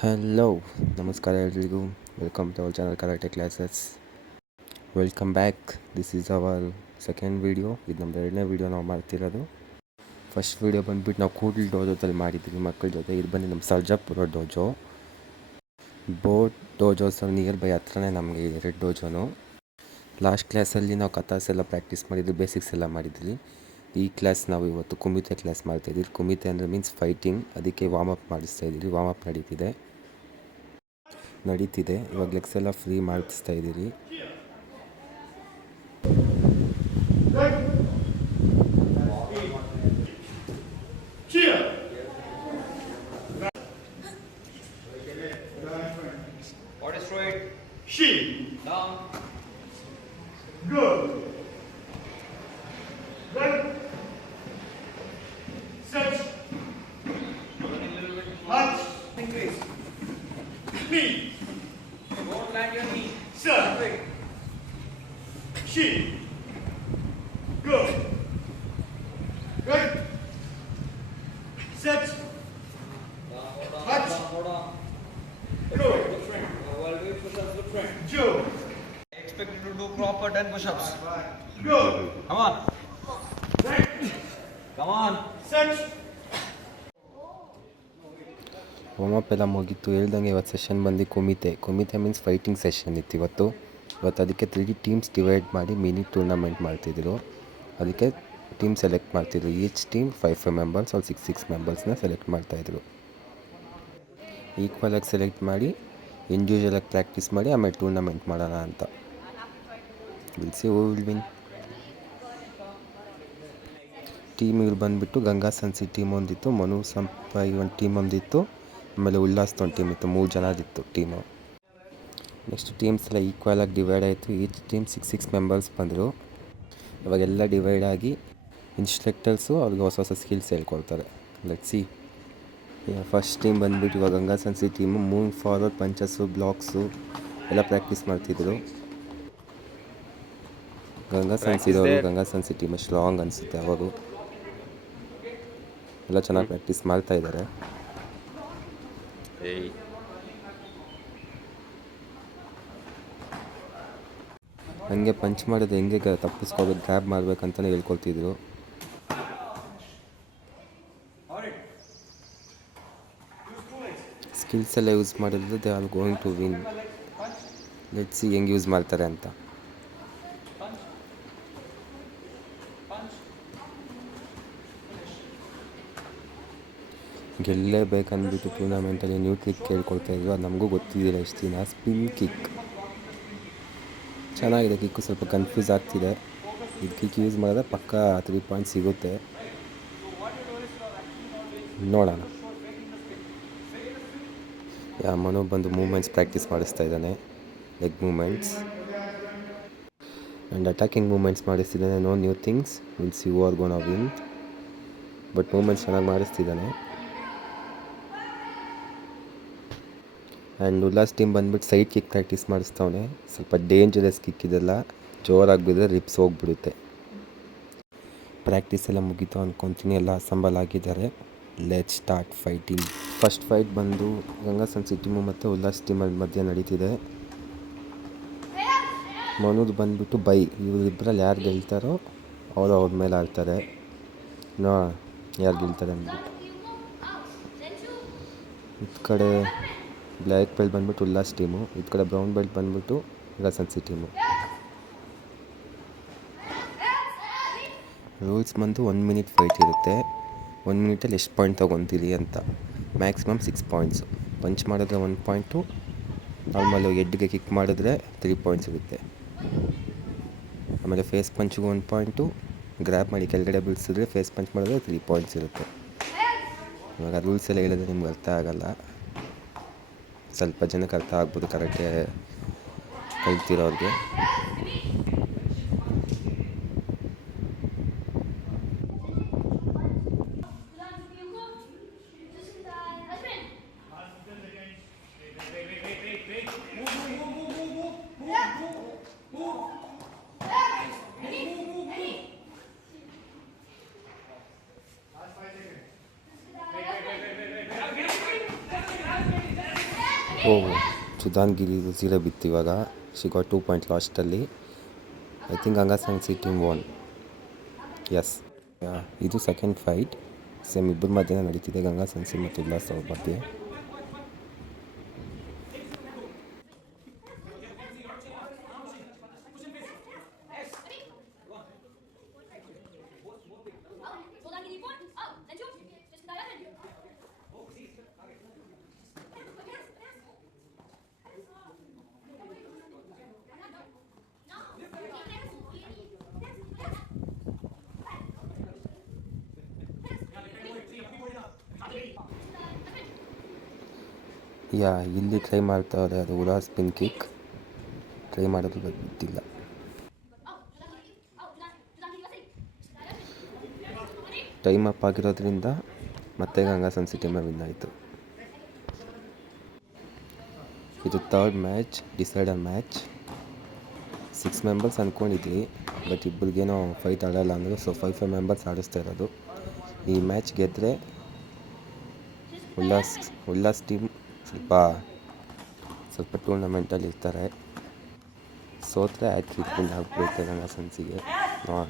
ಹಲೋ, ನಮಸ್ಕಾರ ಎಲ್ರಿಗೂ. Welcome to our channel karate classes. Welcome back. This is our second video. ಇದು ನಮ್ಮ ಎರಡನೇ ವೀಡಿಯೋ ನಾವು ಮಾಡ್ತಿರೋದು. ಫಸ್ಟ್ ವೀಡಿಯೋ ಬಂದುಬಿಟ್ಟು ನಾವು ಕೂಡಲ್ ಡೋಜೋದಲ್ಲಿ ಮಾಡಿದ್ದೀವಿ ಮಕ್ಕಳ ಜೊತೆ. ಇದು ಬಂದು ನಮ್ಮ ಸರ್ಜಾಪುರ ಡೋಜೋ. ಬೋಟ್ ಡೋಜೋಸ್ ನಿಯರ್ ಬೈ ಹತ್ರನೇ ನಮಗೆ ಎರಡು ಡೋಜೋನು. ಲಾಸ್ಟ್ ಕ್ಲಾಸಲ್ಲಿ ನಾವು ಕಥಾಸ್ ಎಲ್ಲ ಪ್ರಾಕ್ಟೀಸ್ ಮಾಡಿದ್ವಿ, ಬೇಸಿಕ್ಸ್ ಎಲ್ಲ ಮಾಡಿದ್ವಿ. ಈ ಕ್ಲಾಸ್ ನಾವು ಇವತ್ತು ಕುಮಿತೆ ಕ್ಲಾಸ್ ಮಾಡ್ತಾಯಿದ್ದೀವಿ. ಕುಮಿತೆ ಅಂದರೆ ಮೀನ್ಸ್ ಫೈಟಿಂಗ್. ಅದಕ್ಕೆ ವಾರ್ಮಪ್ ಮಾಡಿಸ್ತಾಯಿದ್ದೀವಿ. ವಾರ್ಮಪ್ ನಡೀತಿದೆ ಇವಾಗ. ಲೆಗ್ಸ್ ಎಲ್ಲ ಫ್ರೀ ಮಾಡಿಸ್ತಾ ಇದ್ದೀರಿ. Don't land your knee. Sir. She. Go. Good. Set. Hutch. Go. Look front. While doing push-ups, look front. Joe. I expect you to do proper 10 push-ups. Go. Come on. Right. Come on. Set. Warm up ಎಲ್ಲ ಮುಗೀತು. ಹೇಳ್ದಂಗೆ ಇವತ್ತು ಸೆಷನ್ ಬಂದು ಕುಮಿತೆ means fighting session ಇತ್ತು ಇವತ್ತು. ಅದಕ್ಕೆ 3 teams divide ಮಾಡಿ ಮಿನಿ ಟೂರ್ನಮೆಂಟ್ ಮಾಡ್ತಿದ್ರು. ಅದಕ್ಕೆ ಟೀಮ್ ಸೆಲೆಕ್ಟ್ ಮಾಡ್ತಿದ್ರು. ಈಚ್ ಟೀಮ್ 5 ಮೆಂಬರ್ಸ್ ಅವ್ರು 6 ಮೆಂಬರ್ಸ್ನ ಸೆಲೆಕ್ಟ್ ಮಾಡ್ತಾಯಿದ್ರು. ಈಕ್ವಲಾಗಿ ಸೆಲೆಕ್ಟ್ ಮಾಡಿ ಇಂಡಿವಿಜುವಲಾಗಿ ಪ್ರಾಕ್ಟೀಸ್ ಮಾಡಿ ಆಮೇಲೆ ಟೂರ್ನಮೆಂಟ್ ಮಾಡೋಣ ಅಂತ. Will see who will win. Team ಇವ್ರು ಬಂದುಬಿಟ್ಟು ಗಂಗಾ ಸನ್ಸಿ ಟೀಮ್ ಒಂದಿತ್ತು, ಮನು ಸಂಪಾಯಿ ಒಂದು ಟೀಮ್ ಒಂದಿತ್ತು, ಆಮೇಲೆ ಉಲ್ಲಾಸ್ದು ಒಂದು ಟೀಮ್ ಇತ್ತು. 3 ಜನದಿತ್ತು ಟೀಮು. ನೆಕ್ಸ್ಟ್ ಟೀಮ್ಸ್ ಎಲ್ಲ ಈಕ್ವಲಾಗಿ ಡಿವೈಡ್ ಆಯಿತು. ಈಚ್ ಟೀಮ್ 6 ಮೆಂಬರ್ಸ್ ಬಂದರು. ಇವಾಗೆಲ್ಲ ಡಿವೈಡ್ ಆಗಿ ಇನ್ಸ್ಟ್ರಕ್ಟರ್ಸು ಅವ್ರಿಗೆ ಹೊಸ ಹೊಸ ಸ್ಕಿಲ್ಸ್ ಹೇಳ್ಕೊಳ್ತಾರೆ. Let's see. ಫಸ್ಟ್ ಟೀಮ್ ಬಂದುಬಿಟ್ಟು ಇವಾಗ Ganga sensei team move forward punches blocks ಎಲ್ಲ ಪ್ರಾಕ್ಟೀಸ್ ಮಾಡ್ತಿದ್ರು. ಗಂಗಾ ಸನ್ಸಿ ಟೀಮ್ ಸ್ಟ್ರಾಂಗ್ ಅನಿಸುತ್ತೆ. ಅವರು ಎಲ್ಲ ಚೆನ್ನಾಗಿ ಪ್ರಾಕ್ಟೀಸ್ ಮಾಡ್ತಾಯಿದ್ದಾರೆ. ಹಂಗೆ ಪಂಚ್ ಮಾಡೋದು ಹೆಂಗೆ ತಪ್ಪಿಸ್ಕೋಬೇಕು, ಗ್ರ್ಯಾಬ್ ಮಾಡಬೇಕಂತಲೇ ಹೇಳ್ಕೊಳ್ತಿದ್ರು. ಸ್ಕಿಲ್ಸ್ ಎಲ್ಲ ಯೂಸ್ ಮಾಡಿದ್ರೆ they are going to win. Let's see ಹೆಂಗೆ ಯೂಸ್ ಮಾಡ್ತಾರೆ ಅಂತ. ಗೆಲ್ಲೇಬೇಕಂದ್ಬಿಟ್ಟು ಟೂರ್ನಮೆಂಟಲ್ಲಿ ನ್ಯೂ ಕಿಕ್ ಕೇಳ್ಕೊಳ್ತಾಯಿದ್ರು. ಅದು ನಮಗೂ ಗೊತ್ತಿದ್ದಿಲ್ಲ ಇಷ್ಟು ದಿನ. ಸ್ಪಿನ್ ಕಿಕ್ ಚೆನ್ನಾಗಿದೆ. ಕಿಕ್ಕು ಸ್ವಲ್ಪ ಕನ್ಫ್ಯೂಸ್ ಆಗ್ತಿದೆ. ಇದು ಕಿಕ್ ಯೂಸ್ ಮಾಡಿದ್ರೆ ಪಕ್ಕ 3 ಪಾಯಿಂಟ್ಸ್ ಸಿಗುತ್ತೆ. ನೋಡೋಣ. ಮನು ಬಂದು ಮೂಮೆಂಟ್ಸ್ ಪ್ರಾಕ್ಟೀಸ್ ಮಾಡಿಸ್ತಾ ಇದ್ದಾನೆ. Leg movements and attacking movements ಮಾಡಿಸ್ತಿದ್ದಾನೆ. No new things. Will see who are gonna win. But movements ಚೆನ್ನಾಗಿ ಮಾಡಿಸ್ತಿದ್ದಾನೆ. ಆ್ಯಂಡ್ ಉಲ್ಲಾಸ್ ಟೀಮ್ ಬಂದುಬಿಟ್ಟು ಸೈಡ್ ಕಿಕ್ ಪ್ರಾಕ್ಟೀಸ್ ಮಾಡಿಸ್ತವನೆ. ಸ್ವಲ್ಪ ಡೇಂಜರಸ್ ಕಿಕ್ ಇದೆಲ್ಲ. ಜೋರಾಗಿ ಬಿದ್ದರೆ ರಿಪ್ಸ್ ಹೋಗ್ಬಿಡುತ್ತೆ. ಪ್ರಾಕ್ಟೀಸ್ ಎಲ್ಲ ಮುಗೀತು ಅಂದ್ಕೊತೀನಿ. ಎಲ್ಲ ಅಸೆಂಬಲ್ ಆಗಿದ್ದಾರೆ. Let's start fighting. First fight ಬಂದು ಗಂಗಾ ಸನ್ಸಿ ಟೀಮು ಮತ್ತು ಉಲ್ಲಾಸ್ ಟೀಮಲ್ಲಿ ಮಧ್ಯೆ ನಡೀತಿದೆ. ಮನುದು ಬಂದುಬಿಟ್ಟು ಬೈ. ಇವರಿಬ್ಬರಲ್ಲಿ ಯಾರು ಗೆಲ್ತಾರೋ ಅವರು ಅವ್ರ ಮೇಲೆ ಆಡ್ತಾರೆ. ಯಾರು ಗೆಲ್ತಾರೆ ಅಂದ್ಬಿಟ್ಟು. ಈ ಕಡೆ ಬ್ಲ್ಯಾಕ್ ಬೆಲ್ಟ್ ಬಂದುಬಿಟ್ಟು ಉಲ್ಲಾಸ್ ಟೀಮು, ಈ ಕಡೆ ಬ್ರೌನ್ ಬೆಲ್ಟ್ ಬಂದುಬಿಟ್ಟು ಗಂಗಾ ಸನ್ಸಿ ಟೀಮು. ರೂಲ್ಸ್ ಬಂದು 1 ಮಿನಿಟ್ ಫೈಟ್ ಇರುತ್ತೆ. 1 ಮಿನಿಟಲ್ಲಿ ಎಷ್ಟು ಪಾಯಿಂಟ್ ತೊಗೊತೀರಿ ಅಂತ. ಮ್ಯಾಕ್ಸಿಮಮ್ 6 ಪಾಯಿಂಟ್ಸು. ಪಂಚ್ ಮಾಡಿದ್ರೆ 1 ಪಾಯಿಂಟು, ನಾರ್ಮಲ್ ಹೆಡ್ಗೆ ಕಿಕ್ ಮಾಡಿದ್ರೆ 3 ಪಾಯಿಂಟ್ಸ್ ಇರುತ್ತೆ. ಆಮೇಲೆ ಫೇಸ್ ಪಂಚ್ಗೂ 1 ಪಾಯಿಂಟು, ಗ್ರ್ಯಾಬ್ ಮಾಡಿ ಕೆಳಗಡೆ ಬೀಳಿಸಿದ್ರೆ ಫೇಸ್ ಪಂಚ್ ಮಾಡಿದ್ರೆ 3 ಪಾಯಿಂಟ್ಸ್ ಇರುತ್ತೆ. ಇವಾಗ ರೂಲ್ಸ್ ಎಲ್ಲ ಹೇಳಿದ್ರೆ ನಿಮ್ಗೆ ಅರ್ಥ ಆಗೋಲ್ಲ. ಸ್ವಲ್ಪ ಜನಕ್ಕೆ ಅರ್ಥ ಆಗ್ಬೋದು ಕರೆಕ್ಟೇ ಕಲ್ತಿರೋರಿಗೆ. ಓ ಸುಧಾನ್ಗಿರಿ ಸೀರೆ ಬಿತ್ತು ಇವಾಗ. ಶಿ ಗಾಟ್ 2 ಪಾಯಿಂಟ್ ಲಾಸ್ಟಲ್ಲಿ. ಐ ಥಿಂಕ್ ಗಂಗಾ ಸಂಗ್ಸಿ ಟೀಮ್ ಒನ್. ಎಸ್, ಇದು ಸೆಕೆಂಡ್ ಫೈಟ್. ಸೇಮ್ ಇಬ್ಬರ ಮಧ್ಯೆ ನಡೀತಿದೆ, ಗಂಗಾ ಸಂಗ್ಸಿ ಮತ್ತು ಉಲ್ಲಾಸ್ ಅವ್ರ ಮಧ್ಯೆ. ಇಲ್ಲಿ ಟ್ರೈ ಮಾಡ್ತಾವ್ರೆ, ಅದು ಉಲ್ಲಾಸ್ ಸ್ಪಿನ್ ಕಿಕ್ ಟ್ರೈ ಮಾಡೋದು ಗೊತ್ತಿಲ್ಲ. ಟೈಮ್ ಅಪ್ ಆಗಿರೋದ್ರಿಂದ ಮತ್ತೆ ಗಂಗಾ ಸಂಗ್ಸಿ ಟೀಮ್ ವಿನ್ ಆಯಿತು. ಇದು ಥರ್ಡ್ ಮ್ಯಾಚ್, ಡಿಸೈಡರ್ ಮ್ಯಾಚ್. 6 ಮೆಂಬರ್ಸ್ ಅಂದ್ಕೊಂಡಿದ್ವಿ, ಬಟ್ ಇಬ್ಬರಿಗೇನೋ ಫೈಟ್ ಆಡೋಲ್ಲ ಅಂದರು. ಸೊ 5 ಮೆಂಬರ್ಸ್ ಆಡಿಸ್ತಾ ಇರೋದು. ಈ ಮ್ಯಾಚ್ ಗೆದ್ದರೆ ಉಲ್ಲಾಸ್ ಟೀಮ್ ಸ್ವಲ್ಪ ಟೂರ್ನಮೆಂಟಲ್ಲಿ ಇರ್ತಾರೆ. ಸೋತ್ರೆ ಹ್ಯಾಟ್ರಿಕ್ ವಿನ್ ಆಗಬೇಕು ಗಂಗಾ ಸಂಗ್ಸಿಗೆ. ನೋಡೋಣ.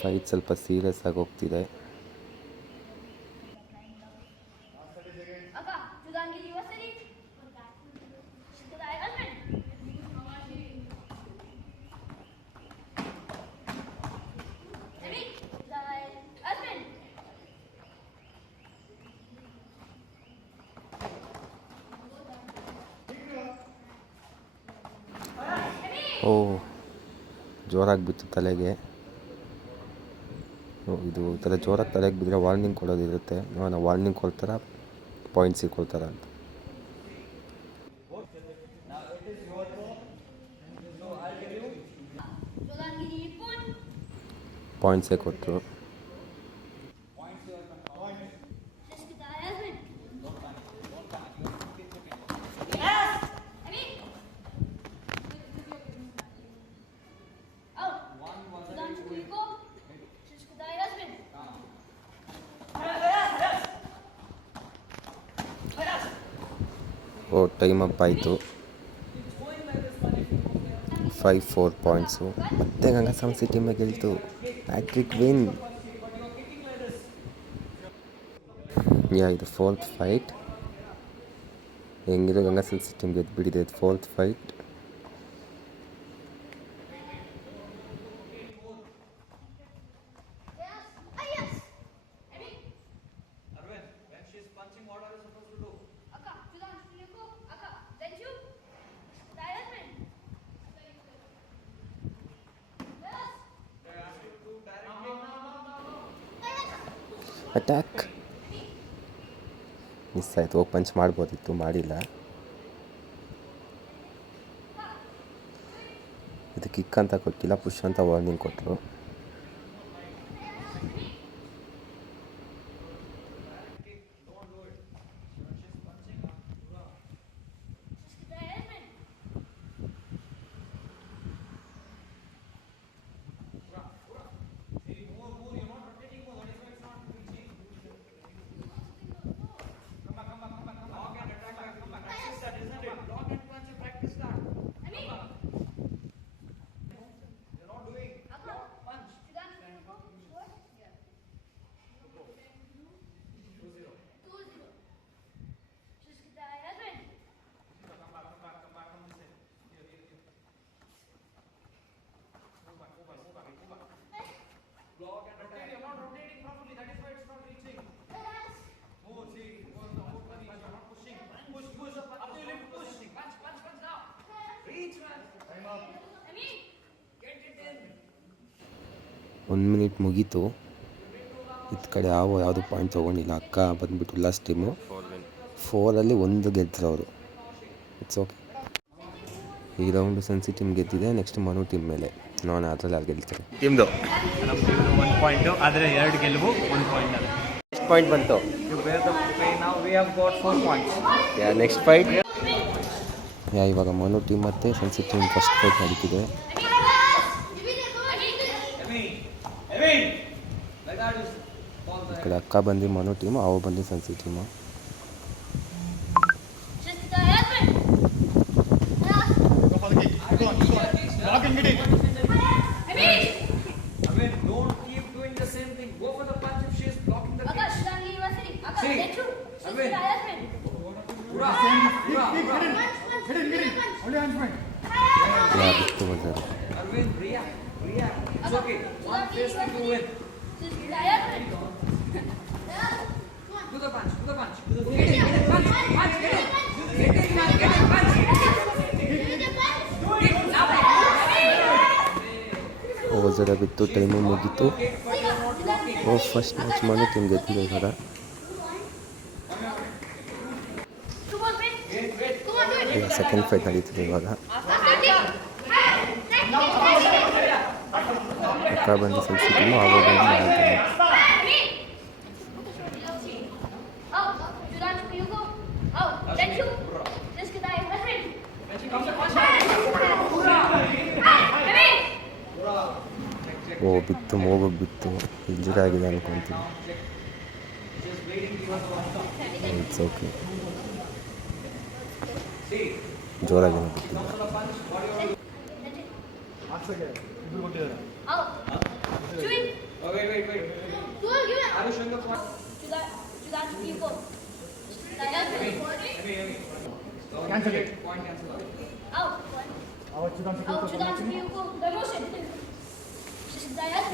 ಫೈಟ್ ಸ್ವಲ್ಪ ಸೀರಿಯಸ್ ಆಗಿ ಹೋಗ್ತಿದೆ. ಓ ಜೋರಾಗಿ ಬಿತ್ತು ತಲೆಗೆ. ಇದು ಈ ಥರ ಜೋರಾಗಿ ತಲೆಗೆ ಬಿದ್ದರೆ ವಾರ್ನಿಂಗ್ ಕೊಡೋದಿರುತ್ತೆ. ನಾವು ವಾರ್ನಿಂಗ್ ಕೊಡ್ತಾರ, ಪಾಯಿಂಟ್ಸ್ ಕೊಡ್ತಾರ ಅಂತ. ಪಾಯಿಂಟ್ಸೇ ಕೊಟ್ಟರು. ಟೈಮ್ ಅಪ್ ಆಯಿತು. 5-4 ಪಾಯಿಂಟ್ಸು. ಮತ್ತೆ ಗಂಗಾ ಸಂಗ್ಸಿ ಟೀಮೇ ಗೆಲ್ತು. Hat trick win. ಇದು 4th ಫೈಟ್. ಹೆಂಗಿರೋ ಗಂಗಾ ಸಂಗ್ಸಿ ಟೀಮ್ ಗೆದ್ದುಬಿಟ್ಟಿದೆ. 4th fight. ಅಟ್ಯಾಕ್ ಮಿಸ್ ಆಯಿತು. ಹೋಗಿ ಪಂಚ್ ಮಾಡ್ಬೋದಿತ್ತು, ಮಾಡಿಲ್ಲ. ಇದು ಕಿಕ್ ಅಂತ ಕೊಟ್ಟಿಲ್ಲ, ಪುಷ್ ಅಂತ ವಾರ್ನಿಂಗ್ ಕೊಟ್ಟರು. 1 ಮಿನಿಟ್ ಮುಗೀತು. ಇತ್ತ ಕಡೆ ಯಾವುದು ಪಾಯಿಂಟ್ ತೊಗೊಂಡಿಲ್ಲ. ಅಕ್ಕ ಬಂದುಬಿಟ್ಟು ಲಾಸ್ಟ್ ಟೀಮು 4ಅಲ್ಲಿ 1 ಗೆದ್ದರು ಅವರು. It's okay. ಈ ರೌಂಡು ಸನ್ಸಿ ಟೀಮ್ ಗೆದ್ದಿದೆ. ನೆಕ್ಸ್ಟ್ ಮನು ಟೀಮ್ ಮೇಲೆ ನೋಡೋಣ ಅದ್ರಲ್ಲಿ ಯಾರು ಗೆಲ್ತಾರೆ. ಟೀಮ್ದು ನಮ್ಮ ಟೀಮ್ದು 1 ಪಾಯಿಂಟು, ಆದರೆ 2 ಗೆಲುವು 1 ಪಾಯಿಂಟ್ ಅದು. ಎಷ್ಟು ಪಾಯಿಂಟ್ ಬಂತು? ನೆಕ್ಸ್ಟ್ ಫೈಟ್ ಇವಾಗ ಮನು ಟೀಮ್ ಮತ್ತು ಸನ್ಸಿ ಟೀಮ್ ಫಸ್ಟ್ ಫೈಟ್ ನಡೀತಿದೆ. ಈ ಕಡೆ ಅಕ್ಕ ಬಂದು ಮನು ಟೀಮು, ಅವು ಬಂದು ಸನ್ಸಿ ಟೀಮು. ಬಿಟ್ಟು ಬಂದರು. ಓಜರ ಬಿತ್ತು, ಟೈಮು ಮುಗೀತು. ಫಸ್ಟ್ ಮ್ಯಾಚ್ ಮನು ಟೀಮ್ ಗೆದ್ದಿದೆ. ಇವಾಗ ಸೆಕೆಂಡ್ ಫೈಟ್ ನಡೀತಿದೆ. ಇವಾಗ ಅಕ್ಕ ಬಂದು ಸನ್ಸಿ ಟೀಮು, ಅವು ಬಂದು ಮನು ಟೀಮು. ಬಿತ್ತು, ಮೂಗು ಬಿತ್ತು, ಇಂಜುರಿ ಆಗಿದೆ ಅನ್ಕೊತೀನಿ. It's okay. ಜೋರಾಗೇನೋ ಬಿಟ್ಟಿಲ್ಲ.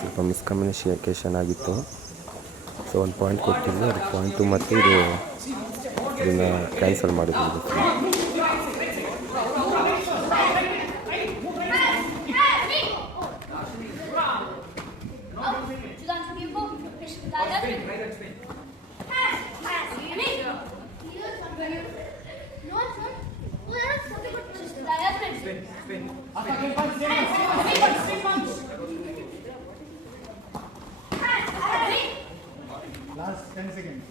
ಸ್ವಲ್ಪ ಮಿಸ್ಕಮ್ಯುನಿಕೇಷನ್ ಆಗಿತ್ತು. ಸೊ 1 ಪಾಯಿಂಟ್ ಕೊಟ್ಟಿದ್ದೆ. ಅದು ಪಾಯಿಂಟು ಮತ್ತು ಇದನ್ನು ಕ್ಯಾನ್ಸಲ್ ಮಾಡಿದ್ರು. Last 10 seconds.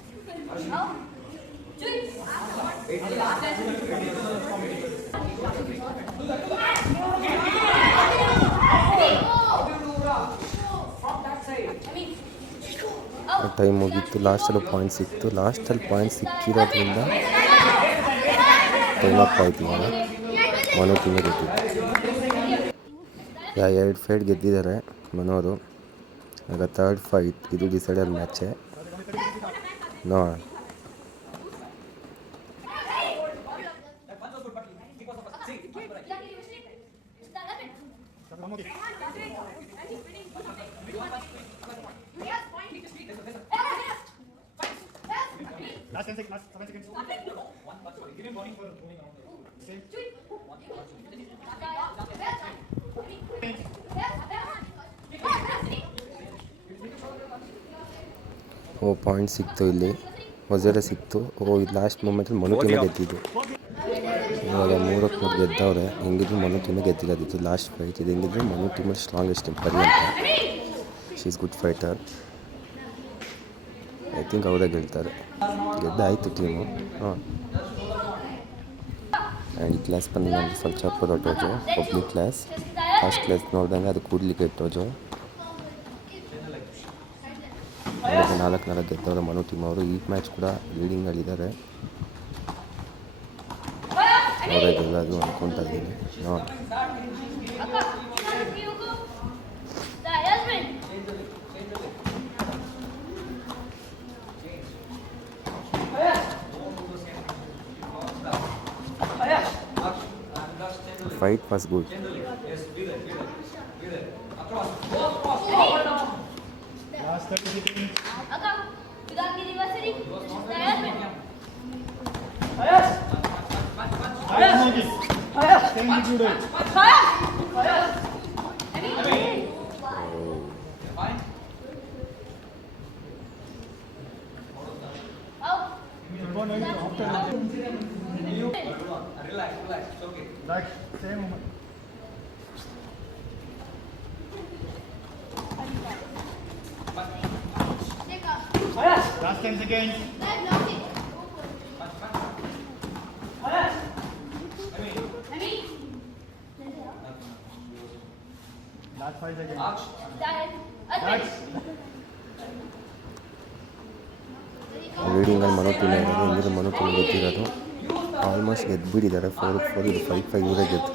ಟೈಮ್ ಮುಗೀತು. ಲಾಸ್ಟಲ್ಲಿ ಪಾಯಿಂಟ್ ಸಿಕ್ತು. ಲಾಸ್ಟಲ್ಲಿ ಪಾಯಿಂಟ್ ಸಿಕ್ಕಿರೋದ್ರಿಂದ ಟೈಮ್ ಅಪ್ ಆಯಿತು. ಇವಾಗ ಮನು ಟೀಮ್ ಗೆದ್ದಿದ್ದು. 2 ಫೈಟ್ ಗೆದ್ದಿದ್ದಾರೆ ಮನೋರು. ಈಗ 3rd ಫೈಟ್. ಇದು ಡಿಸೈಡರ್ ಮ್ಯಾಚೇ. ನೋಡೋಣ. Last 10 seconds. Last 7 seconds. ಪಾಯಿಂಟ್ ಸಿಕ್ತು. ಇಲ್ಲಿ ಹೊಸರ ಸಿಕ್ತು. ಇದು ಲಾಸ್ಟ್ ಮೂಮೆಂಟಲ್ಲಿ ಮನು ಟೀಮೇ ಗೆದ್ದಿದ್ದು. ಇವಾಗ 3-3 ಗೆದ್ದವ್ರೆ. ಹೆಂಗಿದ್ರು ಮನು ಟೀಮೇ ಗೆದ್ದಿರೋದು. ಇದು ಲಾಸ್ಟ್ ಫೈಟ್. ಇದು ಹೆಂಗಿದ್ರು ಮನು ಟೀಮಲ್ಲಿ ಸ್ಟ್ರಾಂಗೆಸ್ಟ್ ಟೀಮ್ ಪರಿ ಅಂತ. She is good fighter. I think ಅವರೇ ಗೆಲ್ತಾರೆ. ಗೆದ್ದಾಯಿತು ಟೀಮು. ಆ್ಯಂಡ್ ಈ ಕ್ಲಾಸ್ ಬಂದು ನಾನು ಸ್ವಲ್ಪ ದೊಡ್ಡೋಜು. Public class. ಫಸ್ಟ್ ಕ್ಲಾಸ್ ನೋಡಿದಂಗೆ ಅದು ಕೂಡ್ಲಿಕ್ಕೆ ಇಟ್ಟೋಜು. 4 ಗೆದ್ದವರು ಮನು ಟೀಮ್ ಅವರು. ಈ ಮ್ಯಾಚ್ ಕೂಡ ಲೀಡಿಂಗಲ್ಲಿದ್ದಾರೆ. ಅವರೇ ಗೆಲ್ಲೋದು ಅಂದ್ಕೊತಾ ಇದ್ದೀನಿ. ನೋಡಿ. Fight was good. Last 30 seconds. Relax, relax. It's okay. Last 10 seconds. Last 5 seconds. ರೀಡಿಂಗಲ್ಲಿ ಮನೋತಿನ ಇರೋದು, ಇಂದಿನ ಮನೋತಿನ ಗೊತ್ತಿರೋದು. ಆಲ್ಮೋಸ್ಟ್ ಗೆದ್ದುಬಿಟ್ಟಿದ್ದಾರೆ. 4-4, ಇದು 5-5 ಇವರೇ ಗೆದ್ದು.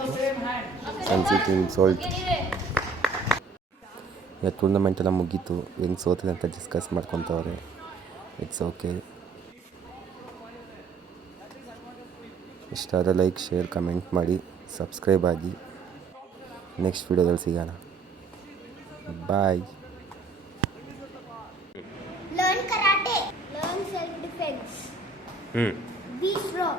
ಸನ್ಸಿ ಟೀಮ್ ಸೋಲ್ತು. ಈಗ ಟೂರ್ನಮೆಂಟ್ ಎಲ್ಲ ಮುಗೀತು, ಹೆಂಗೆ ಸೋತಿದೆ ಅಂತ ಡಿಸ್ಕಸ್ ಮಾಡ್ಕೊತವ್ರೆ. It's okay. ಇಷ್ಟ ಆದರೆ ಲೈಕ್, ಶೇರ್, ಕಮೆಂಟ್ ಮಾಡಿ, ಸಬ್ಸ್ಕ್ರೈಬ್ ಆಗಿ. ನೆಕ್ಸ್ಟ್ ವಿಡಿಯೋದಲ್ಲಿ ಸಿಗೋಣ. ಬಾಯ್. Learn karate. Learn self-defense. Be strong.